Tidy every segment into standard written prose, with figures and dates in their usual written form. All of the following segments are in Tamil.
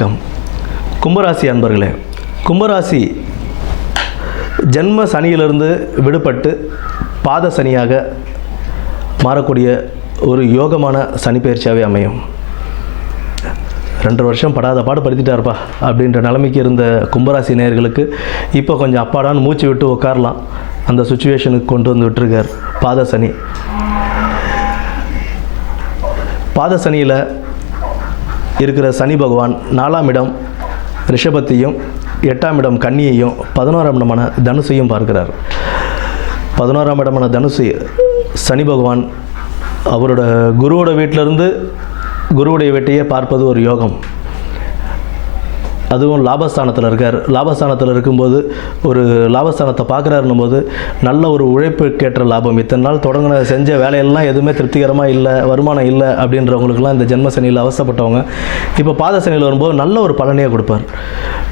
வணக்கம். கும்பராசி அன்பர்களே, கும்பராசி ஜென்ம சனியிலிருந்து விடுபட்டு பாத சனியாக மாறக்கூடிய ஒரு யோகமான சனி பயிற்சியாகவே அமையும். 2 வருஷம் படாத பாடு படுத்திட்டாருப்பா அப்படின்ற நிலைமைக்கு இருந்த கும்பராசி நேயர்களுக்கு இப்போ கொஞ்சம் அப்பாடான்னு மூச்சு விட்டு உட்காரலாம். அந்த சுச்சுவேஷனுக்கு கொண்டு வந்து விட்டுருக்கார் பாத சனி. பாத சனியில் இருக்கிற சனி பகவான் 4ஆம் இடம் ரிஷபத்தையும் 8ஆம் இடம் கன்னியையும் 11ஆம் இடமான தனுசையும் பார்க்கிறார். 11ஆம் இடமான தனுசு சனி பகவான் அவரோட குருவோட வீட்டிலிருந்து குருவுடைய வீட்டையே பார்ப்பது ஒரு யோகம். அதுவும் லாபஸ்தானத்தில் இருக்கார். லாபஸ்தானத்தில் இருக்கும்போது ஒரு லாபஸ்தானத்தை பார்க்குறாருன்னும் போது நல்ல ஒரு உழைப்புக்கேற்ற லாபம். இத்தனை நாள் செஞ்ச வேலையெல்லாம் எதுவுமே திருப்திகரமாக இல்லை, வருமானம் இல்லை அப்படின்றவங்களுக்குலாம் இந்த ஜென்ம சனியில் அவசப்பட்டவங்க இப்போ பாத சனியில் வரும்போது நல்ல ஒரு பலனையே கொடுப்பார்,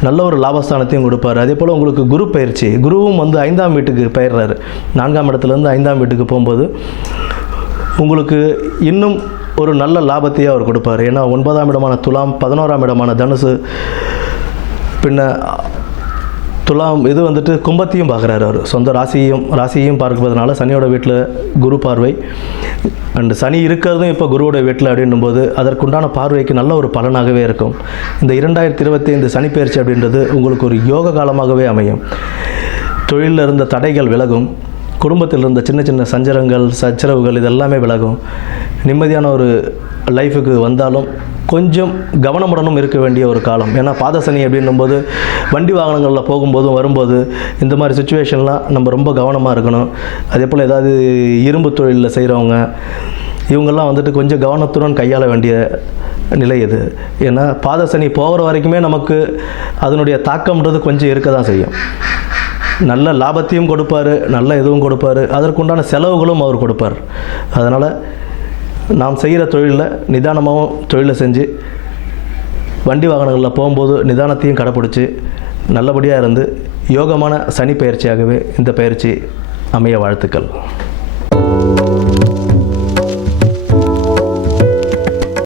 நல்ல ஒரு லாபஸ்தானத்தையும் கொடுப்பார். அதே போல் உங்களுக்கு குரு பயிற்சி, குருவும் 5ஆம் வீட்டுக்கு பயிர்றாரு. 4ஆம் இடத்துலேருந்து 5ஆம் வீட்டுக்கு போகும்போது உங்களுக்கு இன்னும் ஒரு நல்ல லாபத்தையே அவர் கொடுப்பார். ஏன்னா 9ஆம் இடமான துலாம், 11ஆம் இடமான தனுசு, பின்ன துலாம் இது கும்பத்தையும் பார்க்குறாரு. அவர் சொந்த ராசியையும் பார்க்கிறதுனால சனியோட வீட்டில் குரு பார்வை அண்டு சனி இருக்கிறதும் இப்போ குருவோட வீட்டில் அப்படின்னும் போது அதற்குண்டான பார்வைக்கு நல்ல ஒரு பலனாகவே இருக்கும். இந்த 2025 சனி பயிற்சி அப்படின்றது உங்களுக்கு ஒரு யோக காலமாகவே அமையும். தொழிலில் இருந்த தடைகள் விலகும், குடும்பத்தில் இருந்த சின்ன சின்ன சச்சரவுகள் இதெல்லாமே விலகும். நிம்மதியான ஒரு லைஃபுக்கு வந்தாலும் கொஞ்சம் கவனமுடனும் இருக்க வேண்டிய ஒரு காலம். ஏன்னா பாதசனி அப்படின்னும்போது வண்டி வாகனங்களில் போகும்போதும் வரும்போது இந்த மாதிரி சுச்சுவேஷன்லாம் நம்ம ரொம்ப கவனமாக இருக்கணும். அதே போல் ஏதாவது இரும்பு தொழிலில் செய்கிறவங்க இவங்கெல்லாம் கொஞ்சம் கவனத்துடன் கையாள வேண்டிய நிலை இது. ஏன்னா பாதசனி போகிற வரைக்குமே நமக்கு அதனுடைய தாக்கம்ன்றது கொஞ்சம் இருக்க தான் செய்யும். நல்ல லாபத்தையும் கொடுப்பார், நல்ல இதுவும் கொடுப்பார், அதற்குண்டான செலவுகளும் அவர் கொடுப்பார். அதனால் நாம் செய்கிற தொழிலில் நிதானமாகவும் தொழிலை செஞ்சு வண்டி வாகனங்களில் போகும்போது நிதானத்தையும் கடைப்பிடிச்சி நல்லபடியாக இருந்து யோகமான சனி பயிற்சியாகவே இந்த பயிற்சி அமைய வாழ்த்துக்கள்.